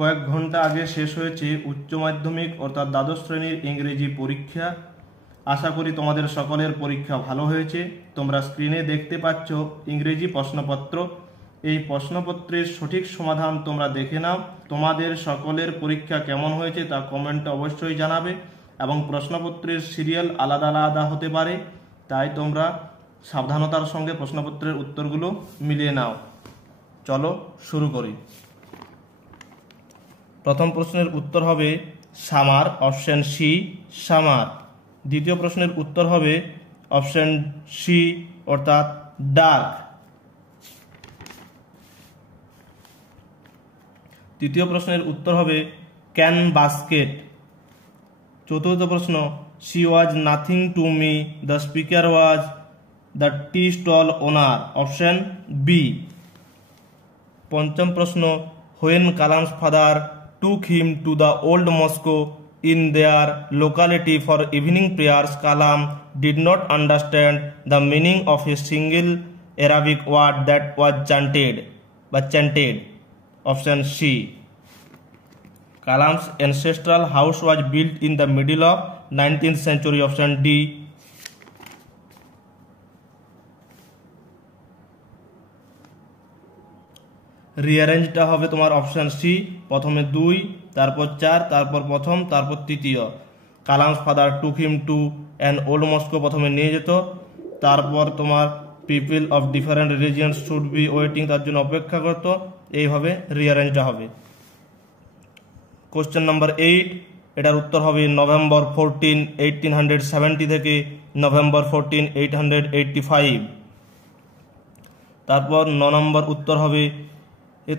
কয়েক ঘন্টা আগে শেষ হয়েছে উচ্চ মাধ্যমিক অর্থাৎ দ্বাদশ শ্রেণীর ইংরেজি পরীক্ষা। আশা করি তোমাদের সকলের পরীক্ষা ভালো হয়েছে। তোমরা স্ক্রিনে দেখতে পাচ্ছ ইংরেজি প্রশ্নপত্র। এই প্রশ্নপত্রের সঠিক সমাধান তোমরা দেখে নাও। তোমাদের সকলের পরীক্ষা কেমন হয়েছে তা কমেন্টে অবশ্যই জানাবে, এবং প্রশ্নপত্রের সিরিয়াল আলাদা আলাদা হতে পারে, তাই তোমরা সাবধানতার সঙ্গে প্রশ্নপত্রের উত্তরগুলো মিলিয়ে নাও। চলো শুরু করি। প্রথম প্রশ্নের উত্তর হবে সামার, অপশন সি সামার। দ্বিতীয় প্রশ্নের উত্তর হবে অপশন সি অর্থাৎ ডার্ক। তৃতীয় প্রশ্নের উত্তর হবে ক্যান বাস্কেট। চতুর্থ প্রশ্ন she was nothing to me, the speaker was the tea stall owner, option B. পঞ্চম প্রশ্ন when Kalam's father took him to the old mosque in their locality for evening prayers, Kalam did not understand the meaning of a single Arabic word that was chanted. Option C. Kalam's ancestral house was built in the middle of 19th century. Option D. রিঅ্যারেঞ্জটা হবে তোমার option C, প্রথমে 2, তারপর 4, তারপর প্রথম, তারপর তৃতীয়। Kalam's father took him to an old Moscow প্রথমে নিয়ে যেত, তারপর তোমার people of different religion should be waiting, তার জন্য অপেক্ষা করত। এইভাবে রিঅ্যারেঞ্জটা হবে। কোশ্চেন নাম্বার 8, এটার উত্তর হবে নভেম্বর 14, 1870 থেকে নভেম্বর 14, 1885। তারপর 9 নম্বর উত্তর হবে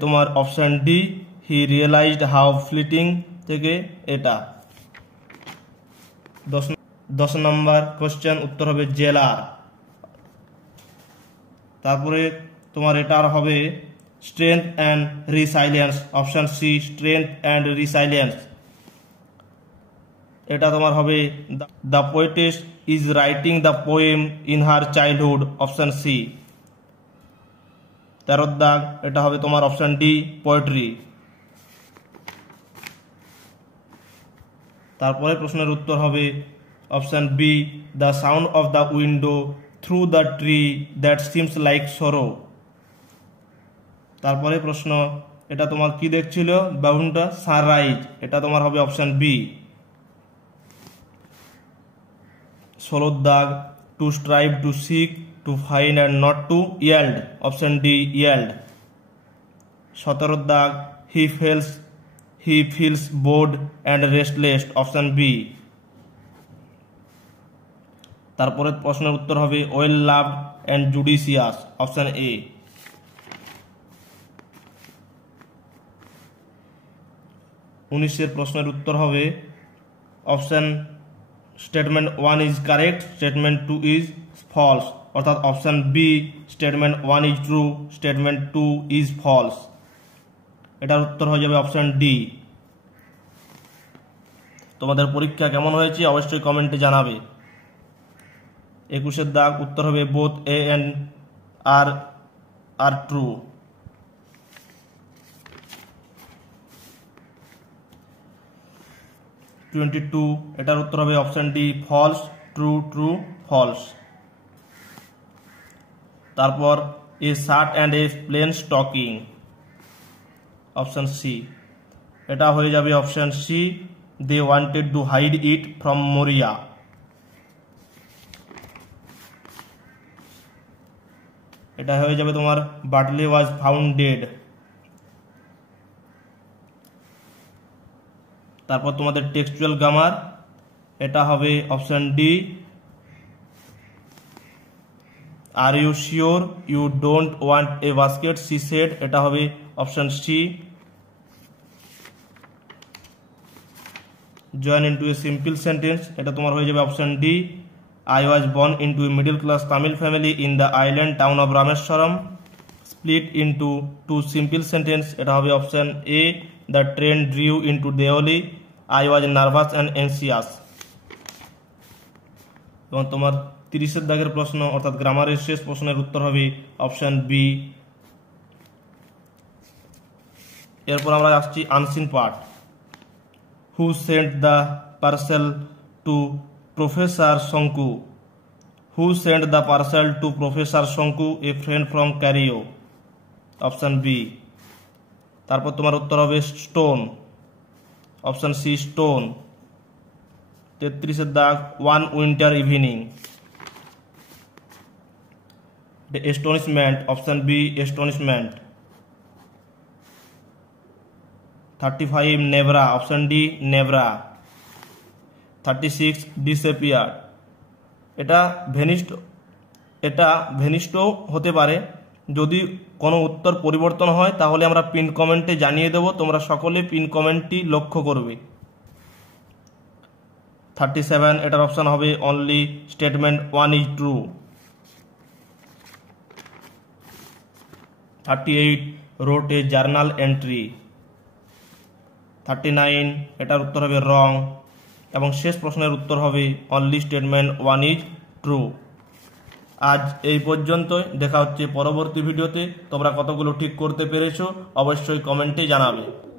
তোমার option D, he realised how fleeting থেকে এটা। 10 নম্বর কোশ্চেন উত্তর হবে জেলার। তারপরে তোমার এটার হবে strength and resilience, option C strength and resilience. এটা তোমার হবে the poetess is writing the poem in her childhood, option C. 13 দাগ, এটা হবে তোমার অপশন ডি পোয়েট্রি। তারপরে প্রশ্নের উত্তর হবে option B the sound of the window through the tree that seems like সরো। তারপরে প্রশ্ন এটা তোমার কি দেখছিল বাউন্ডটা সানরাইজ, এটা তোমার হবে অপশন বি। 16 দাগ to strive, to seek, to find and not to yield, option D yield। 17 দাগ he feels bored and restless, option B. তারপরে প্রশ্নের উত্তর হবে well loved and judicious, option A. 19 প্রশ্নের উত্তর হবে option statement 1 is correct, statement 2 is false, অর্থাৎ option B statement 1 is true, statement 2 is false. এটার উত্তর হয়ে যাবে অপশন ডি। তোমাদের পরীক্ষা কেমন হয়েছে অবশ্যই কমেন্টে জানাবে। 21 দাগ উত্তর হবে both A and R true. 22, এটার উত্তর হবে option D false, true true false. তারপর a shirt and a plain stocking, option C. এটা হয়ে যাবে option C they wanted to hide it from Maria. এটা হয়ে যাবে তোমার বাটলি ওয়াজ ফাউন্ড ডেড। তারপর তোমাদের টেক্সচুয়াল গ্রামার, এটা হবে option D are you sure you don't want a basket, C said, এটা হবে option C. Join into a simple sentence, এটা তোমার হয়ে যাবে option D I was born into a middle class Tamil family in the island town of Rameswaram. Split into 2 simple sentence, এটা হবে option A the train drew into Deoli, I was nervous and anxious. এবং তোমার 30 দাগের প্রশ্ন অর্থাৎ গ্রামারের শেষ প্রশ্নের উত্তর হবে অপশন বি এরপর আমরা আসছি unseen part. Who sent the parcel to professor Shanku? Who sent the parcel to professor Shanku? A friend from Cairo. Option B. তারপর তোমার উত্তর হবে স্টোন। Option C stone. 33 দাগ one winter evening. Astonishment. Option B astonishment. 35 নেভরা। Option D নেভরা। 36 disappear. এটা ভেনিস্টও হতে পারে। যদি কোনো উত্তর পরিবর্তন হয় তাহলে আমরা পিন কমেন্টে জানিয়ে দেব, তোমরা সকলে পিন কমেন্টটি লক্ষ্য করবে। 37 এটার অপশান হবে only statement 1 is true. 38 wrote a journal entry. 39 এটার উত্তর হবে রং। এবং শেষ প্রশ্নের উত্তর হবে অনলি স্টেটমেন্ট 1 ইজ ট্রু। আজ এই পর্যন্তই, দেখা হচ্ছে পরবর্তী ভিডিওতে। তোমরা কতগুলো ঠিক করতে পেরেছো অবশ্যই কমেন্টে জানাবে।